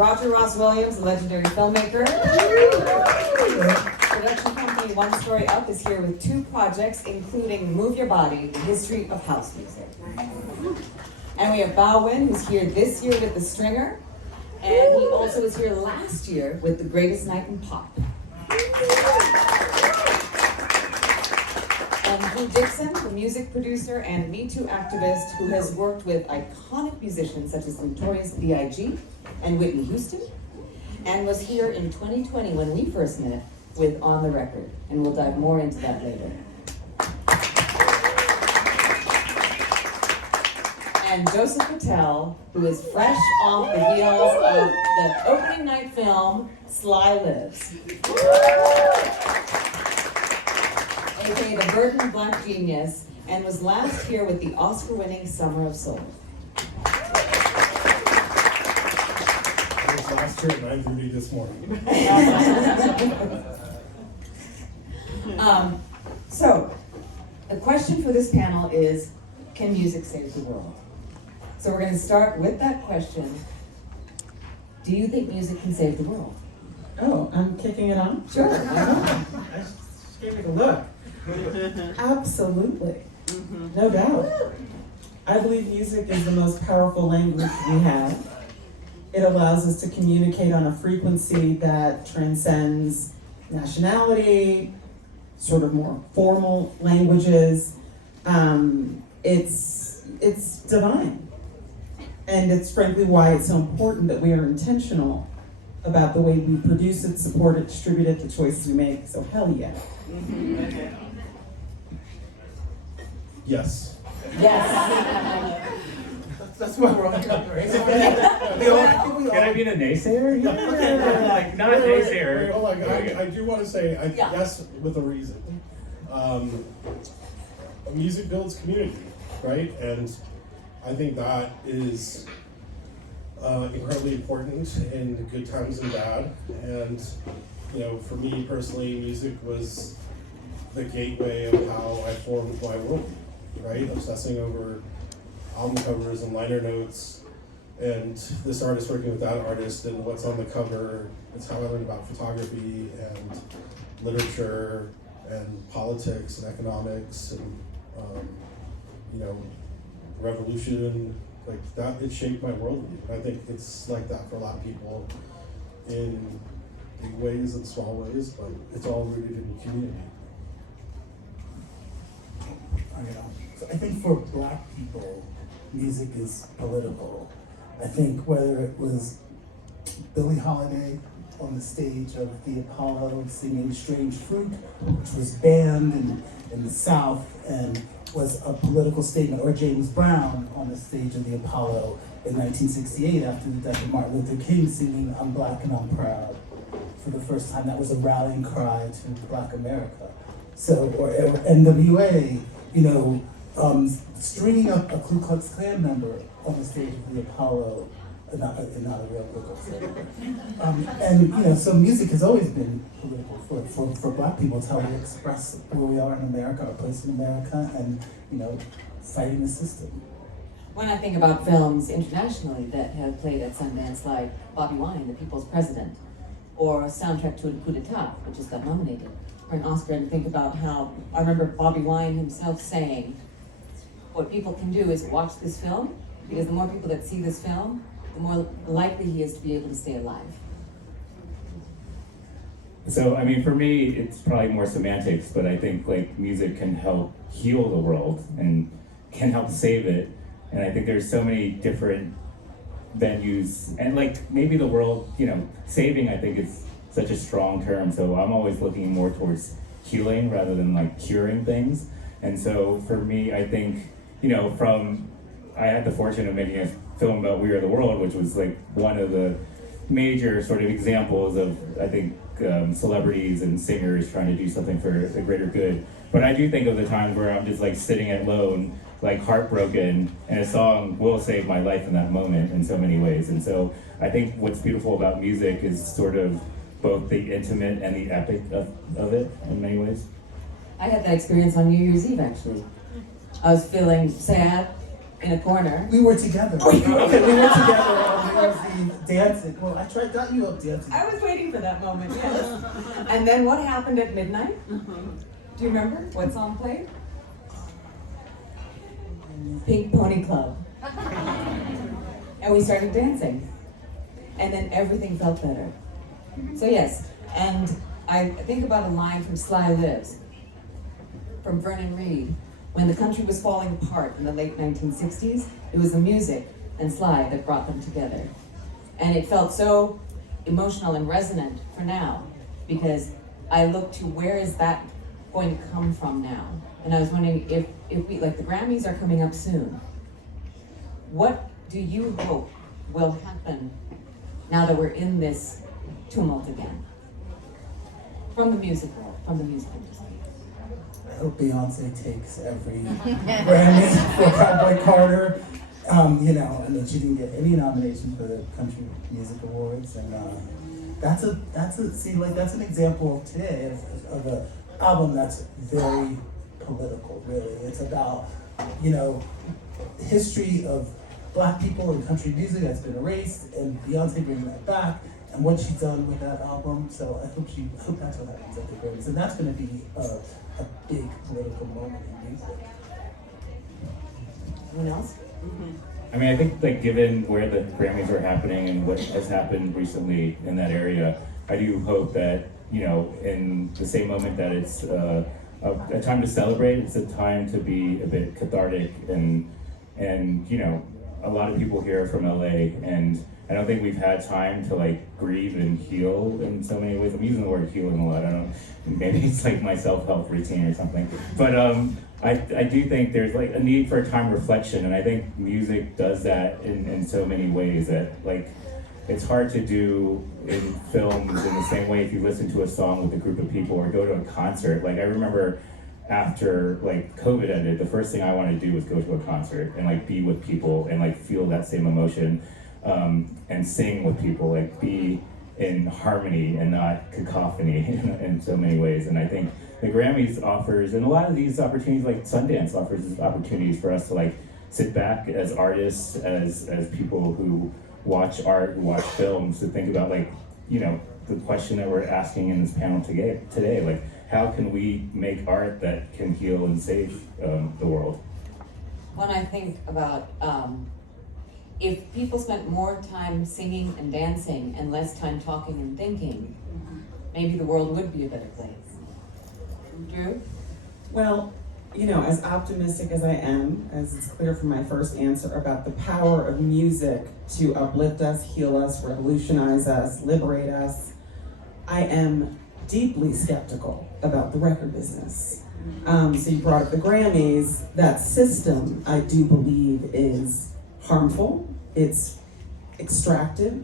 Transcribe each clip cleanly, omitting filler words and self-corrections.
Roger Ross Williams, a legendary filmmaker. Production company One Story Up is here with 2 projects, including Move Your Body, the history of house music. And we have Bao Nguyen, who's here this year with The Stringer, and he also was here last year with The Greatest Night in Pop. And Drew Dixon, the music producer and Me Too activist who has worked with iconic musicians such as Notorious B.I.G. and Whitney Houston, and was here in 2020 when we first met with On the Record, and we'll dive more into that later. And Joseph Patel, who is fresh off the heels of the opening night film, SLY Lives. AKA the Burden Black Genius, and was last here with the Oscar-winning Summer of Soul. It was last year at 9:30 this morning. So, the question for this panel is, can music save the world? So we're going to start with that question. Do you think music can save the world? Oh, I'm kicking it on? Sure. I just gave it a look. Absolutely. No doubt. I believe music is the most powerful language we have. It allows us to communicate on a frequency that transcends nationality, sort of more formal languages. It's divine. And it's frankly why it's so important that we are intentional about the way we produce it, support it, distribute it, the choices we make. So hell yeah. Yes. Yes. That's why we're on here, right? Can I be the naysayer? Like, not a naysayer. Well, I do want to say Yeah. yes with a reason. Music builds community, right? And I think that is incredibly important in good times and bad. And you know, for me personally, music was the gateway of how I formed my world, right? Obsessing over album covers and liner notes, and this artist working with that artist and what's on the cover. It's how I learned about photography and literature and politics and economics and you know, revolution, like that. It shaped my worldview. I think it's like that for a lot of people in big ways and small ways, but it's all rooted in community. So I think for Black people, music is political. I think whether it was Billie Holiday on the stage of the Apollo singing Strange Fruit, which was banned in the South and was a political statement, or James Brown on the stage of the Apollo in 1968 after the death of Martin Luther King singing I'm Black and I'm Proud. For the first time, that was a rallying cry to Black America. So, or NWA, you know, stringing up a Ku Klux Klan member on the stage of the Apollo, not a real Ku Klux Klan. And you know, so music has always been political for Black people. It's how we express where we are in America, our place in America, and you know, fighting the system. When I think about films internationally that have played at Sundance, like Bobby Wine, The People's President, or a soundtrack to a coup d'etat, which just got nominated for an Oscar, and think about how, I remember Bobby Wine himself saying, what people can do is watch this film, because the more people that see this film, the more likely he is to be able to stay alive. So, I mean, for me, it's probably more semantics, but I think like music can help heal the world and can help save it. And I think there's so many different venues, and like maybe the world, you know, saving, I think is such a strong term. So I'm always looking more towards healing rather than like curing things. And so for me, I think, you know, I had the fortune of making a film about We Are the World, which was like one of the major sort of examples of, I think, celebrities and singers trying to do something for the greater good. But I do think of the times where I'm just like sitting alone, like heartbroken, and a song will save my life in that moment in so many ways. And so I think what's beautiful about music is sort of both the intimate and the epic of it in many ways. I had that experience on New Year's Eve, actually. I was feeling sad in a corner. We were together. Okay, we were together. towards the dancing. Well, got you up dancing. I was waiting for that moment, yes. And then what happened at midnight? Do you remember what song played? Pink Pony Club. And we started dancing. And then everything felt better. So yes, and I think about a line from SLY Lives, from Vernon Reid. When the country was falling apart in the late 1960s, it was the music and SLY that brought them together. And it felt so emotional and resonant for now, because I look to where is that going to come from now? And I was wondering if we, like the Grammys are coming up soon, what do you hope will happen now that we're in this tumult again? From the music world, from the music industry. I hope Beyonce takes every Grammy for Cowboy Carter. She didn't get any nomination for the Country Music Awards, and that's an example of today of an album that's very political. Really, it's about history of Black people in country music that's been erased, and Beyonce bringing that back, and what she's done with that album. So I hope that's what happens at the Grammys, and that's going to be a big political moment in music. Anyone else? I mean, I think like given where the Grammys are happening and what has happened recently in that area, I do hope that, in the same moment that it's a time to celebrate, it's a time to be a bit cathartic and a lot of people here are from LA, and I don't think we've had time to like grieve and heal in so many ways. I'm using the word healing a lot. I don't know, maybe it's like my self-help routine or something. But I do think there's like a need for a time of reflection, and I think music does that in so many ways that like it's hard to do in films in the same way if you listen to a song with a group of people or go to a concert. Like I remember after like COVID ended, the first thing I wanted to do was go to a concert and like be with people and like feel that same emotion, and sing with people, like be in harmony and not cacophony in so many ways. And I think the Grammys offers, and a lot of these opportunities, like Sundance offers opportunities for us to like sit back as artists, as people who watch art, who watch films, to think about like, the question that we're asking in this panel today, like how can we make art that can heal and save the world? When I think about if people spent more time singing and dancing and less time talking and thinking, maybe the world would be a better place. Drew? Well, as optimistic as I am, as it's clear from my first answer about the power of music to uplift us, heal us, revolutionize us, liberate us, I am deeply skeptical about the record business. So you brought up the Grammys. That system, I do believe, is harmful. It's extractive.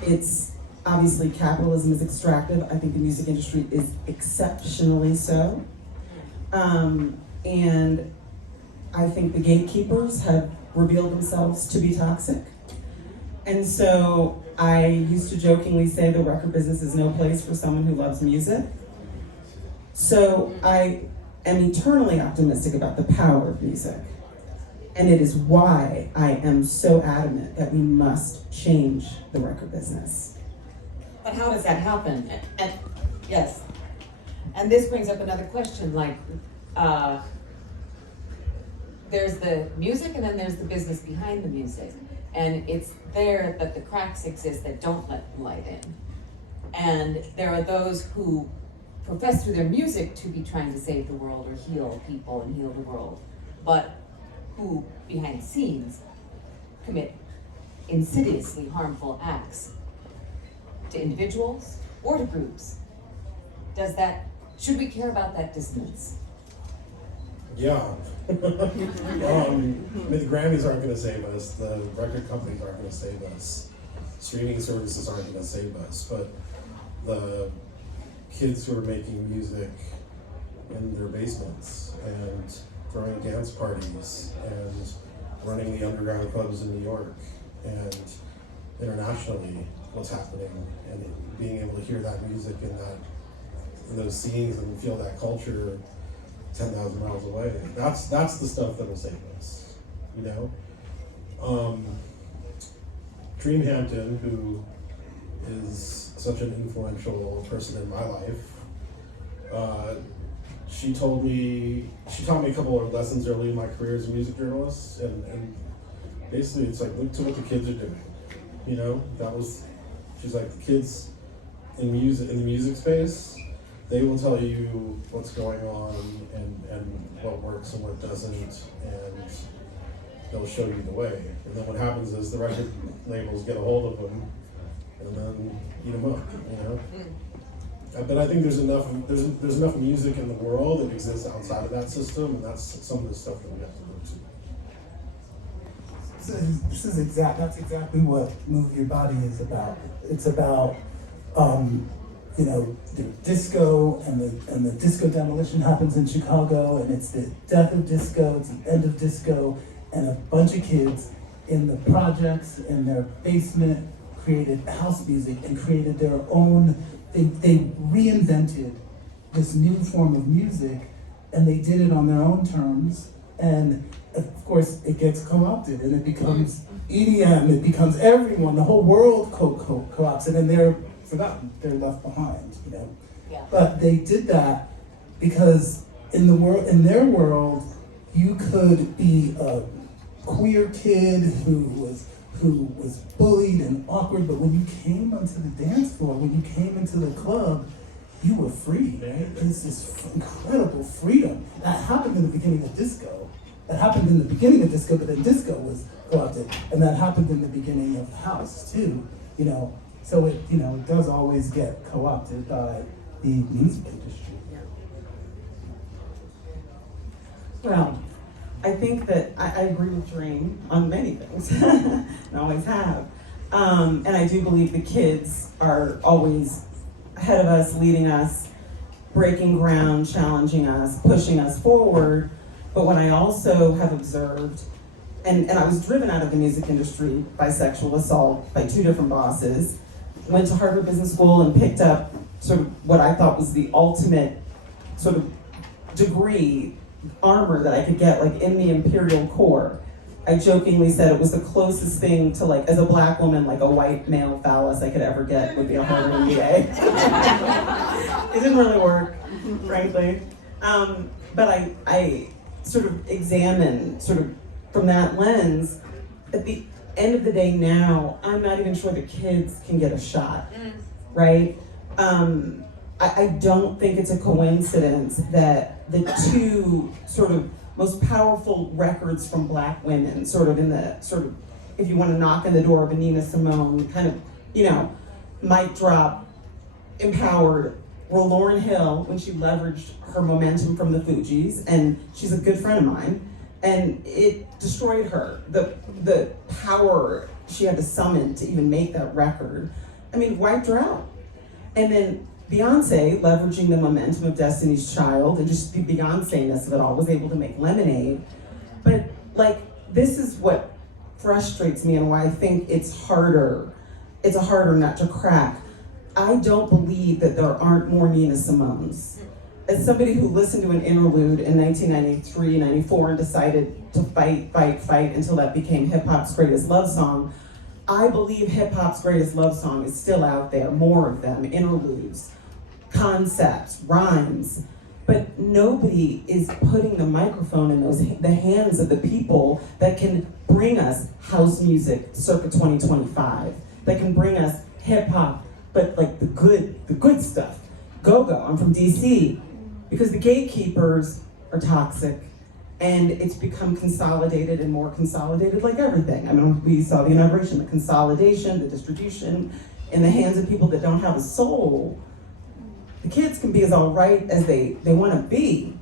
It's obviously capitalism is extractive. I think the music industry is exceptionally so. And I think the gatekeepers have revealed themselves to be toxic. And so I used to jokingly say the record business is no place for someone who loves music. So I am eternally optimistic about the power of music. And it is why I am so adamant that we must change the record business. But how does that happen? And yes. And this brings up another question, like, there's the music and then there's the business behind the music. And it's there that the cracks exist that don't let light in. And there are those who profess through their music to be trying to save the world or heal people and heal the world, but who behind the scenes commit insidiously harmful acts to individuals or to groups. Should we care about that dissonance? Yeah. The Grammys aren't going to save us. The record companies aren't going to save us. Streaming services aren't going to save us. But the kids who are making music in their basements and throwing dance parties and running the underground clubs in New York and internationally, what's happening, and being able to hear that music in those scenes and feel that culture 10,000 miles away. That's the stuff that'll save us, Dream Hampton, who is such an influential person in my life, she taught me a couple of lessons early in my career as a music journalist, and basically it's like, look to what the kids are doing. You know, she's like, the kids in the music space, they will tell you what's going on and what works and what doesn't, and they'll show you the way. And then what happens is the record labels get a hold of them and then eat them up, you know? But I think there's enough music in the world that exists outside of that system, and that's some of the stuff that we have to look to. That's exactly what Move Your Body is about. It's about, the disco and the disco demolition happens in Chicago, and it's the death of disco, it's the end of disco, and a bunch of kids in the projects in their basement created house music and created their own. They reinvented this new form of music, and they did it on their own terms. And of course, it gets co-opted, and it becomes EDM. It becomes everyone. The whole world co-opts it, and they're forgotten. They're left behind. You know. Yeah. But they did that because in their world, you could be a queer kid who was bullied and awkward, but when you came onto the dance floor, when you came into the club, you were free, right? It's this incredible freedom. That happened in the beginning of disco. But then disco was co-opted, and that happened in the beginning of house too, you know. So it does always get co-opted by the music industry. Well, I think that I agree with Dream on many things, and always have. And I do believe the kids are always ahead of us, leading us, breaking ground, challenging us, pushing us forward. But what I also have observed, and I was driven out of the music industry by sexual assault by two different bosses, went to Harvard Business School and picked up sort of what I thought was the ultimate sort of degree, armor that I could get, like in the imperial core. I jokingly said it was the closest thing to, like, as a black woman, like a white male phallus I could ever get would be a Harvard MBA. It didn't really work, frankly. But I sort of examine, sort of from that lens, at the end of the day now, I'm not even sure the kids can get a shot, right? I don't think it's a coincidence that the two sort of most powerful records from black women, sort of in the sort of, if you want to knock on the door of a Nina Simone, kind of, mic drop, empowered, were Lauryn Hill, when she leveraged her momentum from the Fugees, and she's a good friend of mine, and it destroyed her. The power she had to summon to even make that record, wiped her out. And then Beyonce, leveraging the momentum of Destiny's Child and just the Beyonce-ness of it all, was able to make Lemonade. But this is what frustrates me and why I think it's a harder nut to crack. I don't believe that there aren't more Nina Simones. As somebody who listened to an interlude in 1993, 94 and decided to fight until that became hip-hop's greatest love song, I believe hip-hop's greatest love song is still out there, more of them, interludes, concepts, rhymes, but nobody is putting the microphone in the hands of the people that can bring us house music circa 2025, that can bring us hip-hop, but the good stuff. Go-go, I'm from DC, because the gatekeepers are toxic, and it's become consolidated and more consolidated, like everything. We saw the inauguration, the consolidation, the distribution in the hands of people that don't have a soul. The kids can be as all right as they want to be,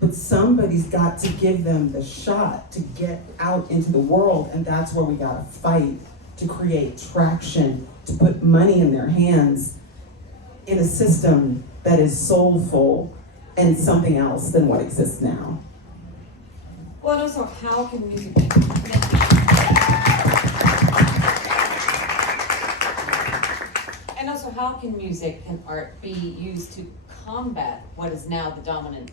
but somebody's got to give them the shot to get out into the world, and that's where we gotta fight to create traction, to put money in their hands in a system that is soulful and something else than what exists now. Well, and also, how can music and art be used to combat what is now the dominant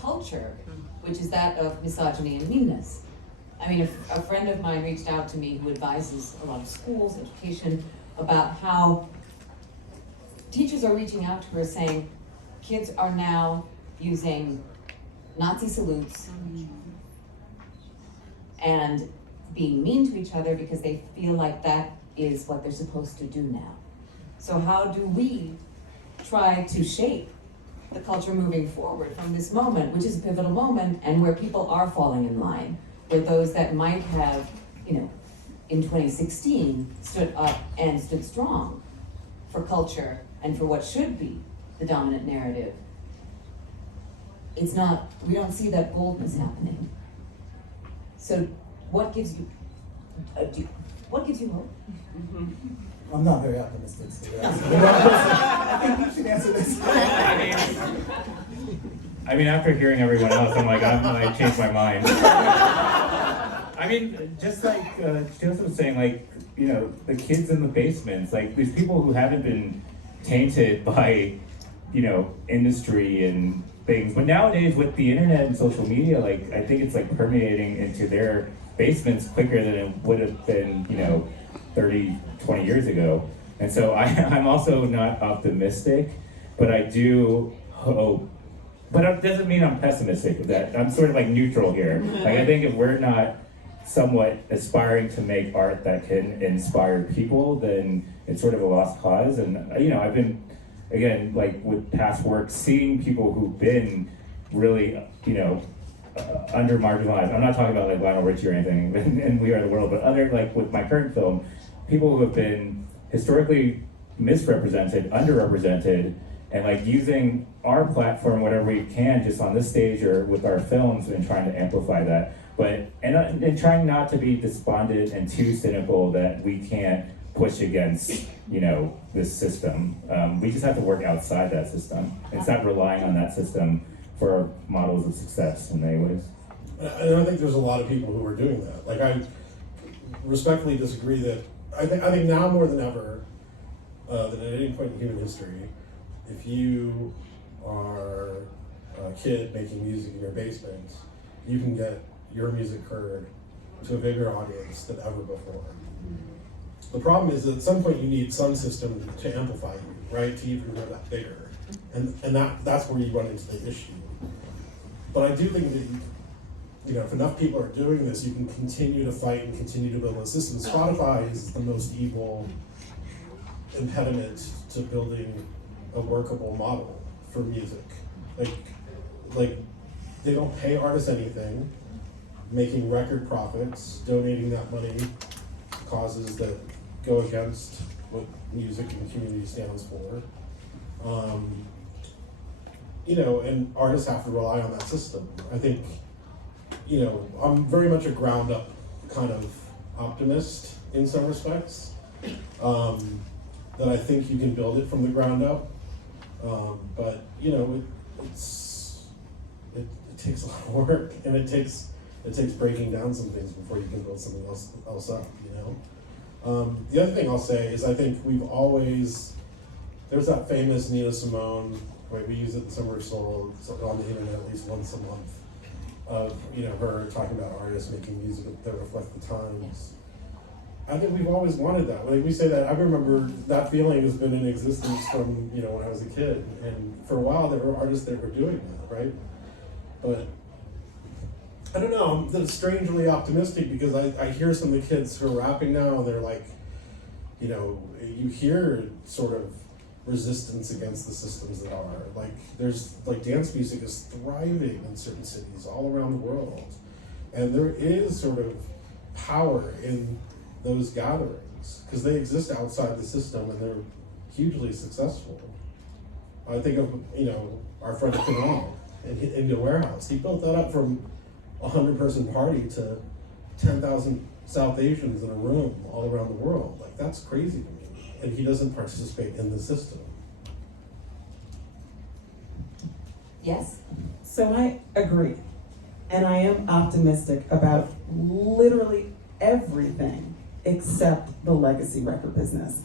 culture, which is that of misogyny and meanness? I mean, a friend of mine reached out to me who advises a lot of schools, education, about how teachers are reaching out to her saying, kids are now using Nazi salutes and being mean to each other because they feel like that is what they're supposed to do now. So how do we try to shape the culture moving forward from this moment, which is a pivotal moment, and where people are falling in line, where those that might have, in 2016, stood up and stood strong for culture and for what should be the dominant narrative. We don't see that boldness happening. So what gives you hope? I'm not very optimistic. So I think you should answer this. I mean, after hearing everyone else, I'm like, I might change my mind. I mean, just like Joseph was saying, like, the kids in the basements, like these people who haven't been tainted by, industry and things. But nowadays with the internet and social media, like, I think it's like permeating into their basements quicker than it would have been, 30, 20 years ago. And so I'm also not optimistic, but I do hope. But it doesn't mean I'm pessimistic of that. I'm sort of like neutral here. Like, I think if we're not somewhat aspiring to make art that can inspire people, then it's sort of a lost cause. And I've been, again, like with past work, seeing people who've been really, under marginalized. I'm not talking about like Lionel Richie or anything, and We Are the World, but other, like with my current film, people who have been historically misrepresented, underrepresented, and like using our platform, whatever we can, just on this stage or with our films, and trying to amplify that. But and trying not to be despondent and too cynical that we can't push against, this system. We just have to work outside that system and stop relying on that system for models of success in many ways. And I think there's a lot of people who are doing that. Like, I respectfully disagree that I think now more than ever, that at any point in human history, if you are a kid making music in your basement, you can get your music heard to a bigger audience than ever before. The problem is that at some point you need some system to amplify you, right? To even go that bigger. And that's where you run into the issue. But I do think that, if enough people are doing this, you can continue to fight and continue to build a system. Spotify is the most evil impediment to building a workable model for music. Like they don't pay artists anything, making record profits, donating that money to causes that go against what music and community stands for. And artists have to rely on that system. I think, I'm very much a ground up kind of optimist in some respects. That I think you can build it from the ground up. But it takes a lot of work, and it takes breaking down some things before you can build something else up, The other thing I'll say is I think there's that famous Nina Simone, right, we use it in Summer of Soul on the internet at least once a month, of her talking about artists making music that reflect the times. I think we've always wanted that. Like, we say that, I remember that feeling has been in existence from when I was a kid, and for a while there were artists that were doing that, right? But I don't know, I'm strangely optimistic because I hear some of the kids who are rapping now, and they're like, you hear sort of resistance against the systems that are. Like, there's, like, dance music is thriving in certain cities all around the world. And there is sort of power in those gatherings, because they exist outside the system and they're hugely successful. I think of, our friend Kunal in the warehouse. He built that up from a 100-person party to 10,000 South Asians in a room all around the world. Like, that's crazy to me. And he doesn't participate in the system. Yes? So I agree. And I am optimistic about literally everything except the legacy record business.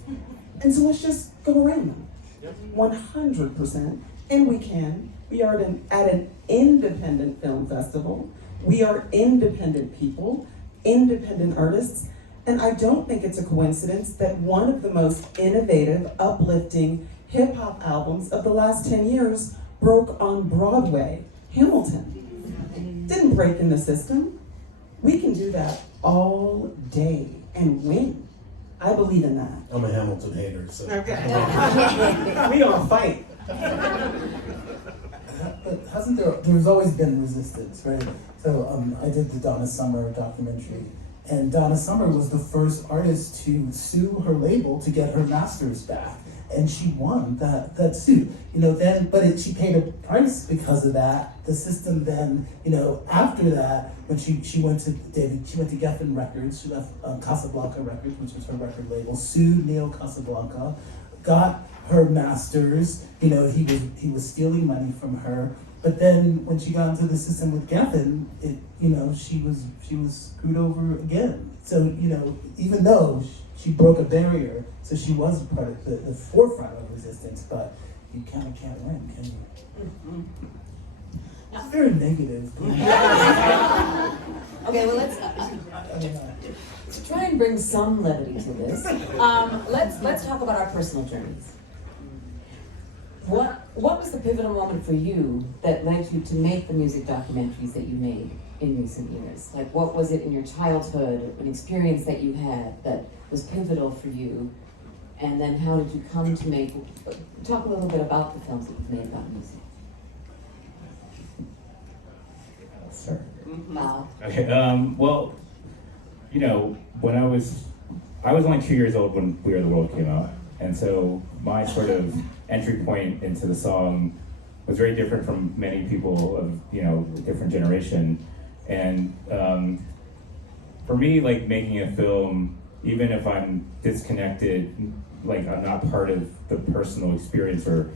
And so let's just go around them. 100%. And we can. We are at an independent film festival. We are independent people. independent artists. And I don't think it's a coincidence that one of the most innovative, uplifting hip hop albums of the last 10 years broke on Broadway, Hamilton. Didn't break in the system. We can do that all day and win. I believe in that. I'm a Hamilton hater, so. Okay. We gonna fight. But hasn't there's always been resistance, right? So I did the Donna Summer documentary, and Donna Summer was the first artist to sue her label to get her masters back, and she won that suit. She paid a price because of that. The system then, after that, when she went to Geffen Records, she left Casablanca Records, which was her record label, sued Neil Casablanca, got her masters. He was stealing money from her. But then when she got into the system with Geffen, she was screwed over again. So even though she broke a barrier, so she was part of the forefront of resistance, but you kind of can't win, can you? Mm-hmm. It's very negative. Okay, well, let's to try and bring some levity to this. Let's talk about our personal journeys. What was the pivotal moment for you that led you to make the music documentaries that you made in recent years? Like, what was it in your childhood, an experience that you had that was pivotal for you? And then how did you come to make, talk a little bit about the films that you've made about music. Sure. Wow. Okay. Well, when I was only 2 years old when We Are the World came out, and so my sort of entry point into the song was very different from many people of a different generation. And for me, like, making a film, even if I'm disconnected, like I'm not part of the personal experience or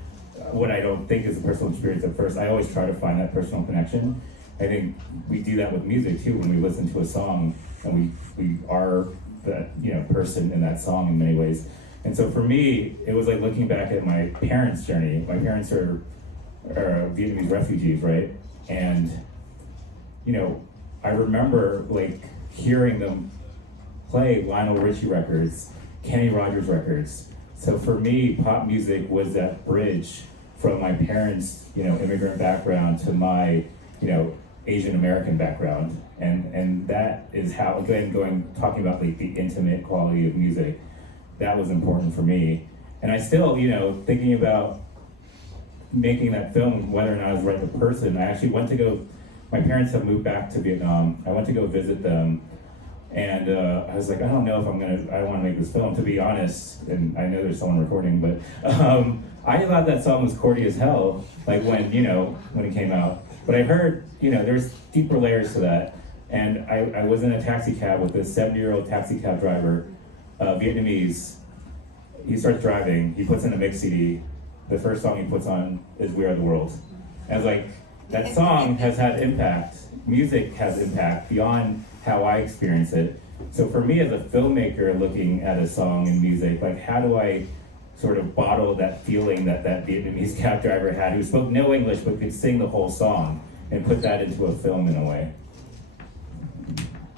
what I don't think is a personal experience at first, I always try to find that personal connection. I think we do that with music too. When we listen to a song and we are that person in that song in many ways. And so for me, it was like looking back at my parents' journey. My parents are Vietnamese refugees, right? And I remember like hearing them play Lionel Richie records, Kenny Rogers records. So for me, pop music was that bridge from my parents' immigrant background to my Asian American background, and that is how, again, talking about like the intimate quality of music, that was important for me. And I still, thinking about making that film, whether or not I was the right person, I actually went to go, my parents have moved back to Vietnam, I went to go visit them, and I was like, I don't know if I want to make this film, to be honest, and I know there's someone recording, but I thought that song was corny as hell, like when it came out. But I heard, there's deeper layers to that. And I was in a taxi cab with this 70-year-old taxi cab driver, Vietnamese. He starts driving, he puts in a mix CD. The first song he puts on is We Are the World. And I was like, that song has had impact. Music has impact beyond how I experience it. So for me as a filmmaker looking at a song and music, like how do I sort of bottle that feeling that Vietnamese cab driver had, who spoke no English but could sing the whole song, and put that into a film in a way.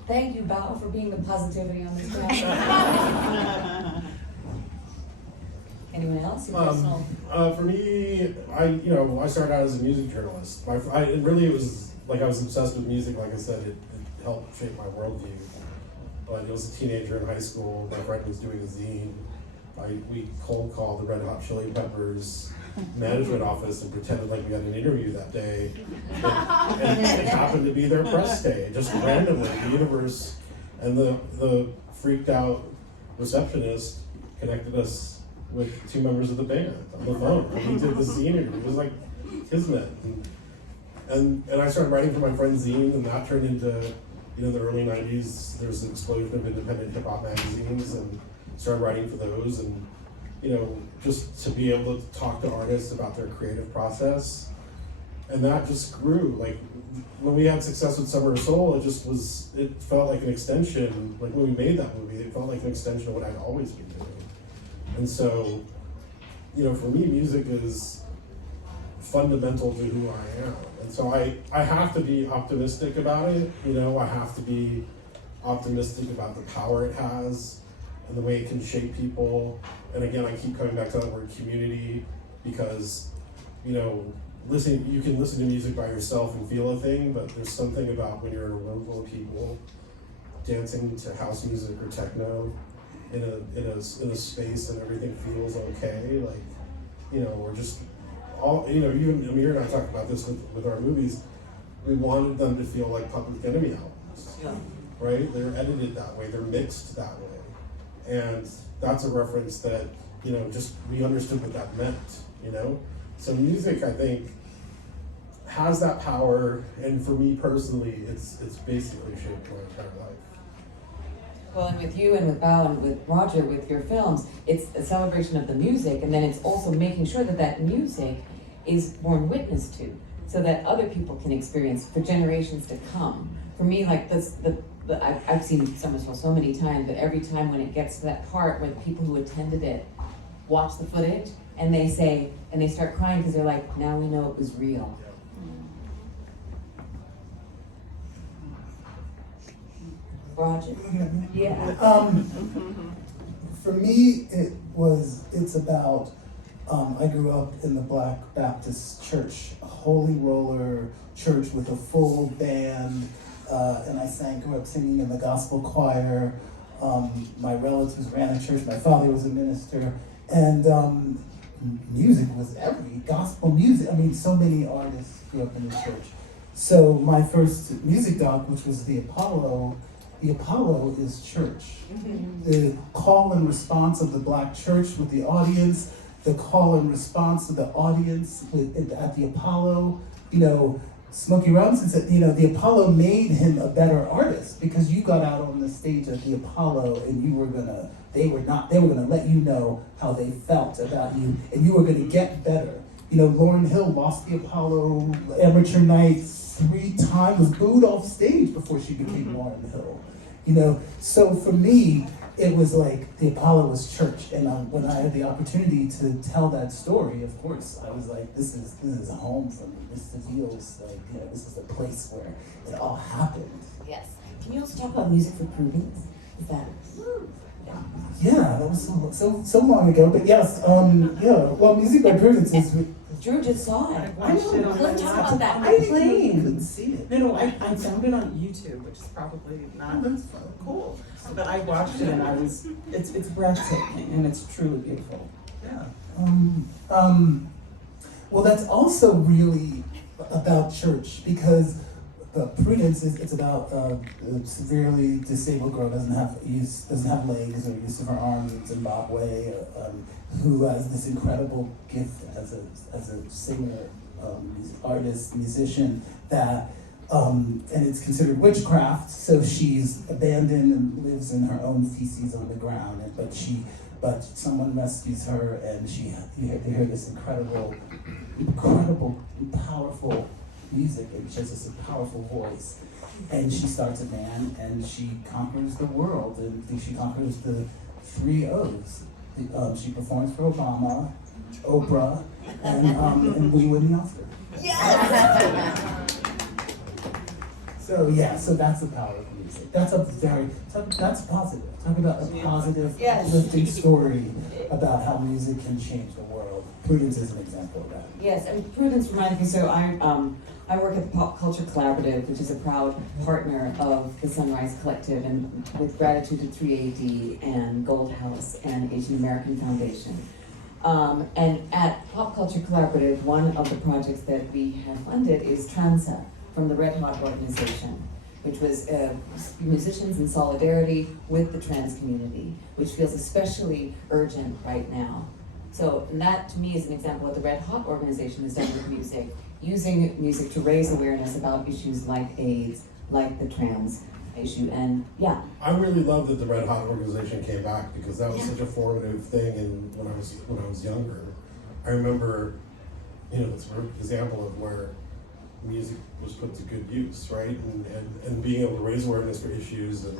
Thank you, Bao, for being the positivity on this panel. Anyone else? For me, I started out as a music journalist. It was like I was obsessed with music. Like I said, it helped shape my worldview. But I was a teenager in high school. My friend was doing a zine. We cold called the Red Hot Chili Peppers management office and pretended like we had an interview that day. And it happened to be their press day, just randomly. The universe and the freaked out receptionist connected us with two members of the band on the phone. And we did the zine interview. It was like kismet. And I started writing for my friend's zine, and that turned into, the early 90s. There was an explosion of independent hip hop magazines, and started writing for those, and just to be able to talk to artists about their creative process, and that just grew. Like when we had success with Summer of Soul, it felt like an extension. Like when we made that movie, it felt like an extension of what I'd always been doing. And so, for me, music is fundamental to who I am, and so I have to be optimistic about it. I have to be optimistic about the power it has and the way it can shape people. And again, I keep coming back to that word community, because, you know, you can listen to music by yourself and feel a thing, but there's something about when you're in a room full of people dancing to house music or techno in a space and everything feels okay. Like, you know, we're just all, you know, even Amir and I talked about this with our movies. We wanted them to feel like Public Enemy albums, right? They're edited that way, they're mixed that way. And that's a reference that, you know, just we understood what that meant, you know? So music, I think, has that power, and for me personally, it's basically shaped my entire life. Well, and with you and with Bao and with Roger, with your films, it's a celebration of the music, and then it's also making sure that that music is borne witness to, so that other people can experience for generations to come. For me, like this, I've seen Summer so many times, but every time when it gets to that part where the people who attended it watch the footage and they say, and they start crying because they're like, now we know it was real. Roger? Yeah. For me, it's about, I grew up in the Black Baptist church, a holy roller church with a full band, and I grew up singing in the gospel choir. My relatives ran a church, my father was a minister, and music was gospel music. I mean, so many artists grew up in the church. So my first music doc, which was the Apollo is church. The call and response of the Black church with the audience, the call and response of the audience at the Apollo. You know, Smokey Robinson said, you know, the Apollo made him a better artist because you got out on the stage at the Apollo and they were gonna let you know how they felt about you, and you were gonna get better. You know, Lauryn Hill lost the Apollo amateur night 3 times, was booed off stage before she became Lauryn Hill. You know, so for me, it was like the Apollo was church, and when I had the opportunity to tell that story, of course, I was like, this is home for me. This feels like, you know, this is the place where it all happened. Yes. Can you also talk about music for Prudence? Is that? Yeah, that was so long ago, but yes, well, Music by Prudence is. Drew just saw it. I know. Let's talk about that. I couldn't see it. No, I found it on YouTube, which is probably not cool. But I watched it and it's breathtaking and it's truly beautiful. Yeah. Well, that's also really about church, because Prudence it's about a severely disabled girl doesn't have legs or use of her arms in Zimbabwe, who has this incredible gift as a singer, artist, musician, that and it's considered witchcraft. So she's abandoned and lives in her own feces on the ground. But someone rescues her, and you hear this incredible, powerful music, and she has this powerful voice, and she starts a band, and she conquers the world, and she conquers the 3 O's. She performs for Obama, Oprah, and we win the Oscar. Yeah. So that's the power of music. That's positive. Talk about a positive, uplifting story about how music can change the world. Prudence is an example of that. Yes, and Prudence reminds me, so I work at the Pop Culture Collaborative, which is a proud partner of the Sunrise Collective, and with gratitude to 3AD and Gold House and Asian American Foundation. And at Pop Culture Collaborative, one of the projects that we have funded is Transcends from the Red Hot organization, which was musicians in solidarity with the trans community, which feels especially urgent right now. So that to me is an example of what the Red Hot organization has done with music, using music to raise awareness about issues like AIDS, like the trans issue, and yeah. I really love that the Red Hot organization came back, because that was such a formative thing. And when I was younger, I remember, it's an example of where music was put to good use, right? And being able to raise awareness for issues, and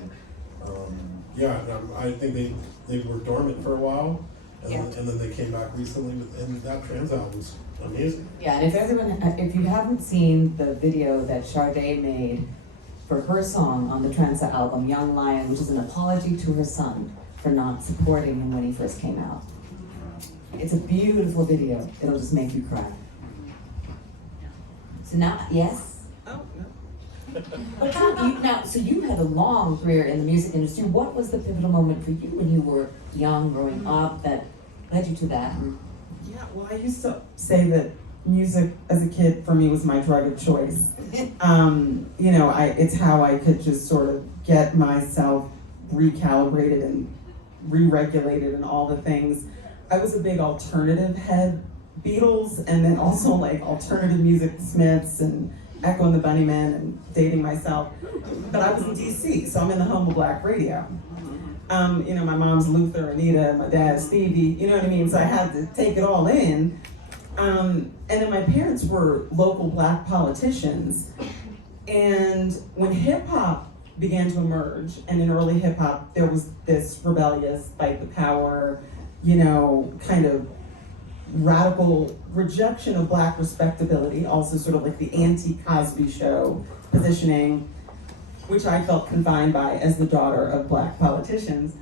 I think they were dormant for a while, and then they came back recently, and that trans album's amazing. Yeah, and if you haven't seen the video that Sade made for her song on the Transa album, Young Lion, which is an apology to her son for not supporting him when he first came out. It's a beautiful video. It'll just make you cry. So now, yes? Oh, no. But so you had a long career in the music industry. What was the pivotal moment for you when you were young, growing up, that led you to that? Yeah, well, I used to say that music as a kid for me was my drug of choice. You know, it's how I could just sort of get myself recalibrated and re-regulated and all the things. I was a big alternative head, Beatles, and then also like alternative music, Smiths and Echo and the Bunnymen, and dating myself. But I was in DC, so I'm in the home of black radio. You know, my mom's Luther, Anita, my dad's Stevie, you know what I mean? So I had to take it all in. And then my parents were local black politicians. And when hip hop began to emerge, and in early hip hop, there was this rebellious, fight the power, you know, kind of radical rejection of black respectability, also sort of like the anti-Cosby Show positioning, which I felt confined by as the daughter of black politicians.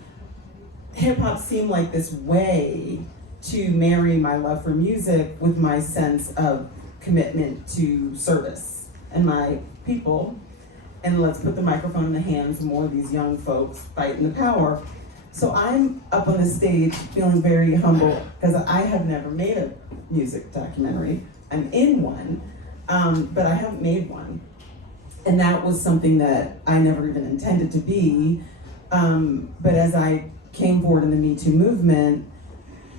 Hip hop seemed like this way to marry my love for music with my sense of commitment to service and my people, and let's put the microphone in the hands of more of these young folks fighting the power. So I'm up on the stage feeling very humble because I have never made a music documentary. I'm in one, but I haven't made one. And that was something that I never even intended to be. But as I came forward in the Me Too movement,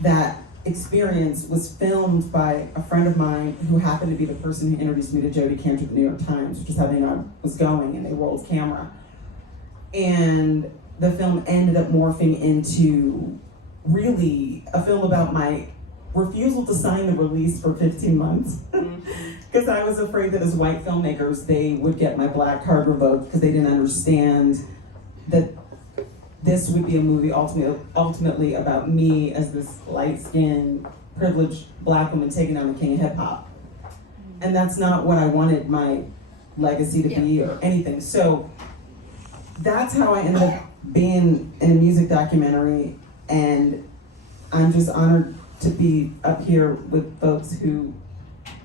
that experience was filmed by a friend of mine who happened to be the person who introduced me to Jodi Kantor at the New York Times, which is how they know I was going, and they rolled camera. And the film ended up morphing into really a film about my refusal to sign the release for 15 months. Because I was afraid that as white filmmakers, they would get my black card revoked because they didn't understand that this would be a movie ultimately about me as this light-skinned, privileged black woman taking down the king of hip-hop. And that's not what I wanted my legacy to be or anything. So that's how I ended up being in a music documentary, and I'm just honored to be up here with folks who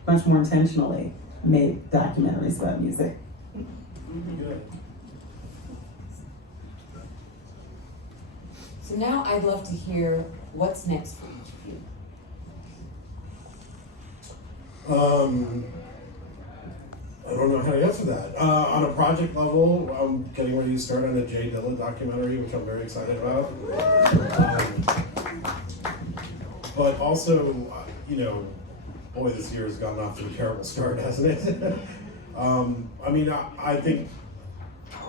much more intentionally made documentaries about music. Good. So now I'd love to hear what's next for each of you. I don't know how to answer that. On a project level, I'm getting ready to start on a Jay Dilla documentary, which I'm very excited about. But also, you know, boy, this year has gotten off to a terrible start, hasn't it? I mean, I think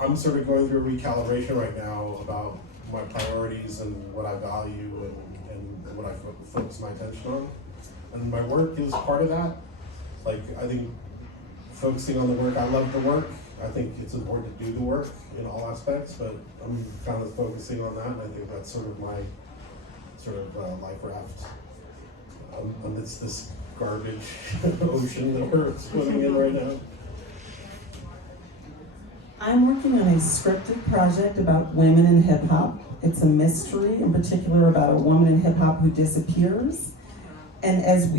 I'm sort of going through a recalibration right now about my priorities and what I value and what I focus my attention on. And my work is part of that. Like, I think focusing on the work, I love the work. I think it's important to do the work in all aspects, but I'm kind of focusing on that, and I think that's sort of my life raft amidst this garbage ocean that we're swimming in right now. I'm working on a scripted project about women in hip hop. It's a mystery, in particular about a woman in hip hop who disappears. And as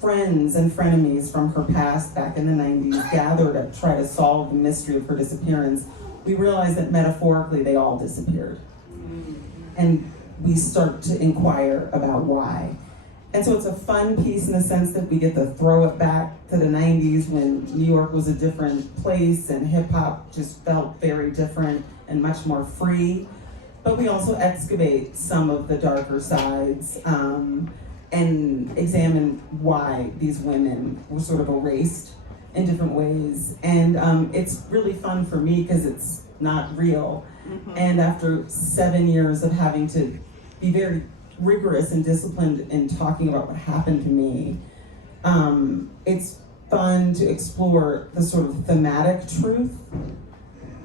friends and frenemies from her past back in the 90s gather to try to solve the mystery of her disappearance, we realize that metaphorically they all disappeared. And we start to inquire about why. And so it's a fun piece in the sense that we get to throw it back to the 90s when New York was a different place and hip hop just felt very different and much more free. But we also excavate some of the darker sides and examine why these women were sort of erased in different ways. And it's really fun for me because it's not real. And after 7 years of having to be very rigorous and disciplined in talking about what happened to me, it's fun to explore the sort of thematic truth,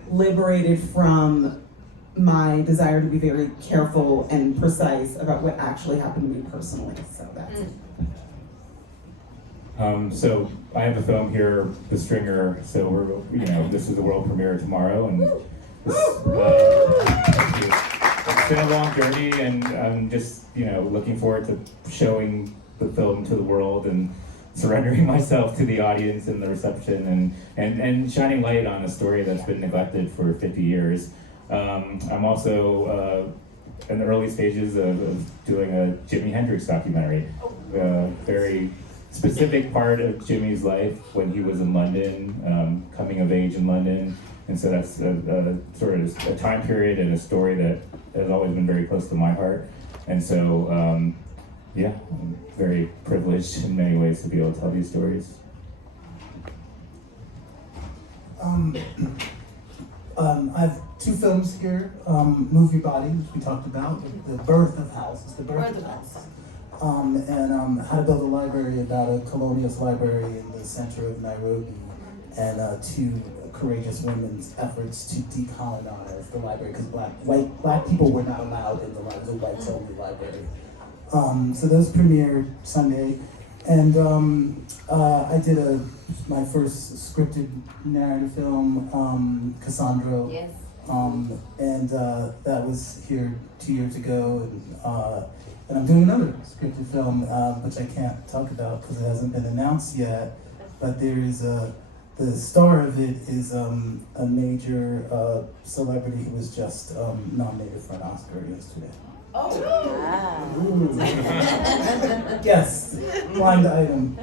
liberated from my desire to be very careful and precise about what actually happened to me personally. So that's it. So I have a film here, The Stringer. So this is the world premiere tomorrow, and it's been a long journey, and I'm just looking forward to showing the film to the world and surrendering myself to the audience and the reception, and shining light on a story that's been neglected for 50 years. I'm also in the early stages of doing a Jimi Hendrix documentary. Very specific part of Jimmy's life when he was in London, coming of age in London. And so that's a sort of a time period and a story that has always been very close to my heart. And so, I'm very privileged in many ways to be able to tell these stories. I have two films here. Movie Body, which we talked about, the birth of houses, the birth of houses. And How to Build a Library, about a colonialist library in the center of Nairobi, and two courageous women's efforts to decolonize the library, because black people were not allowed in the whites only library. So those premiered Sunday, and I did my first scripted narrative film, Cassandra. Yes. And that was here 2 years ago, and I'm doing another scripted film, which I can't talk about because it hasn't been announced yet. But there is the star of it is a major celebrity who was just nominated for an Oscar yesterday. Oh. Yes, blind item.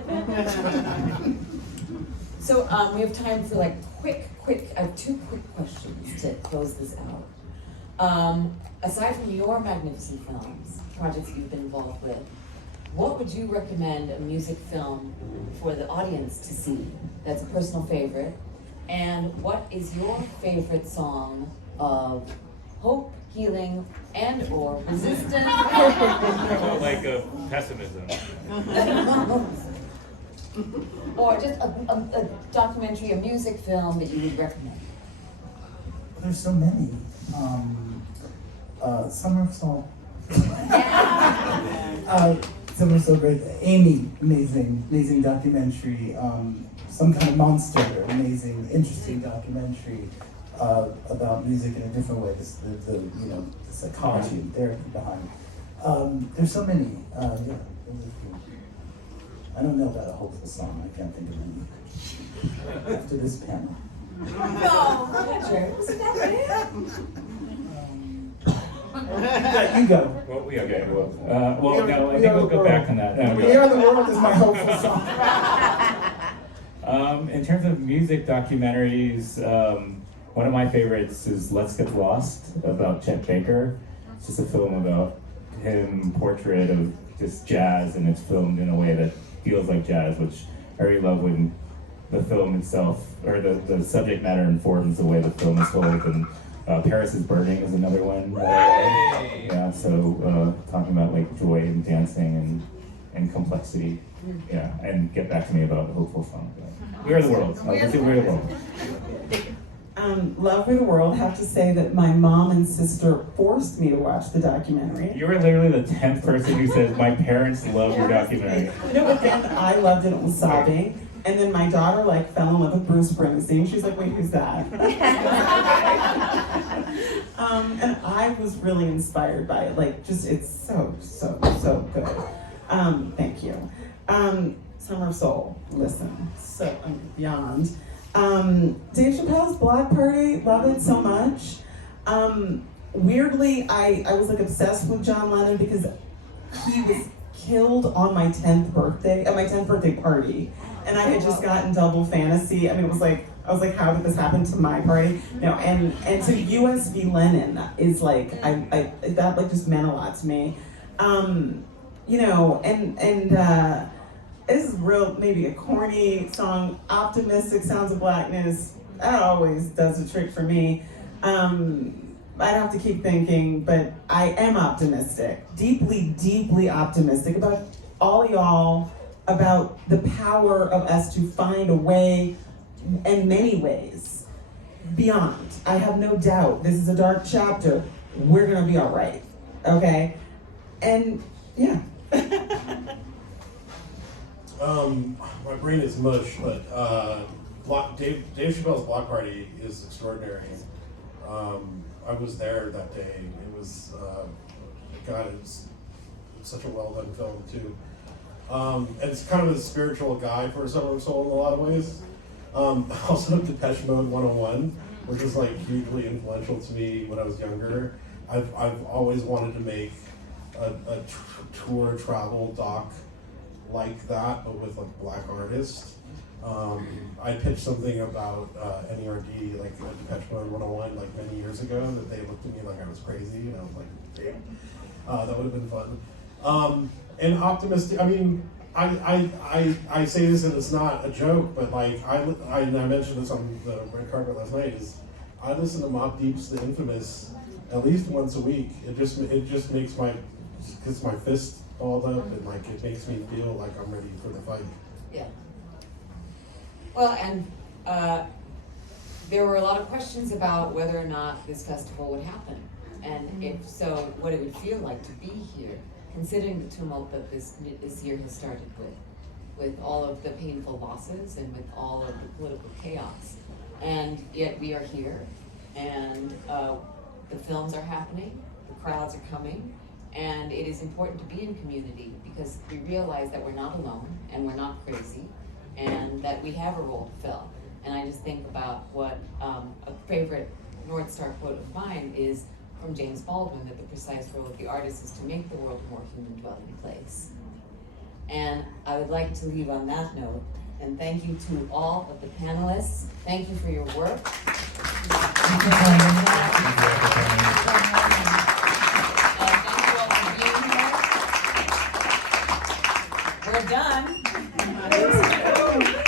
So we have time for like I have two quick questions to close this out. Aside from your magnificent films, projects you've been involved with, what would you recommend a music film for the audience to see that's a personal favorite? And what is your favorite song of hope, healing, and or resistance? Like pessimism. Or just a documentary, a music film that you would recommend? There's so many. Summer of Soul. Summer of Soul, great. Amy, amazing documentary. Some Kind of Monster, amazing, interesting documentary about music in a different way. The psychology and therapy behind. There's so many. Those are few. I don't know about a hopeful song. I can't think of any after this panel. No, Patrick, wasn't that bad? You go. Well, okay. No, I think we'll go back on that. We Are the World is my hopeful song. In terms of music documentaries, one of my favorites is Let's Get Lost, about Chet Baker. It's just a film about him, portrait of just jazz, and it's filmed in a way that feels like jazz, which I really love when the film itself, or the subject matter informs the way the film is told. And Paris is Burning is another one. Yeah, so talking about like joy and dancing and complexity. Yeah, and get back to me about the hopeful song. We Are the World. We Are the World. Love for the World. Have to say that my mom and sister forced me to watch the documentary. You were literally the 10th person who says, my parents love your documentary. No, but then I loved it and was sobbing. And then my daughter fell in love with Bruce Springsteen. She's like, wait, who's that? And I was really inspired by it. It's so good. Thank you. Summer of Soul, listen, so beyond. Dave Chappelle's Block Party, love it so much. Weirdly, I was obsessed with John Lennon because he was killed on my 10th birthday, at my 10th birthday party. And I had just gotten double fantasy. I mean, I was like, how did this happen to my party? And so US v. Lennon is that just meant a lot to me. This is real, maybe a corny song, Optimistic Sounds of Blackness. That always does the trick for me. I'd have to keep thinking, but I am optimistic, deeply optimistic about all y'all, about the power of us to find a way, in many ways, beyond. I have no doubt this is a dark chapter. We're gonna be all right, okay? And yeah. My brain is mush, but Dave Chappelle's Block Party is extraordinary. I was there that day. It was, God, it's such a well done film too. And it's kind of a spiritual guide for Summer of Soul in a lot of ways. Also Depeche Mode 101, which was like hugely influential to me when I was younger. I've always wanted to make a tour travel doc like that, but with like Black artists. I pitched something about NERD, like Depeche Mode 101, like many years ago, that they looked at me like I was crazy, and I was like, damn, that would have been fun. And optimistic, I mean, I say this and it's not a joke, but like, I mentioned this on the red carpet last night, is I listen to Mobb Deep's The Infamous at least once a week. It just makes gets my fist balled up, and like, it makes me feel like I'm ready for the fight. Yeah. Well, and there were a lot of questions about whether or not this festival would happen, and if so, what it would feel like to be here, considering the tumult that this year has started with all of the painful losses and with all of the political chaos. And yet we are here, and the films are happening, the crowds are coming, and it is important to be in community because we realize that we're not alone and we're not crazy, and that we have a role to fill. And I just think about what a favorite North Star quote of mine is from James Baldwin, that the precise role of the artist is to make the world a more human dwelling place. And I would like to leave on that note, and thank you to all of the panelists. Thank you for your work. And thank you all for being here. We're done.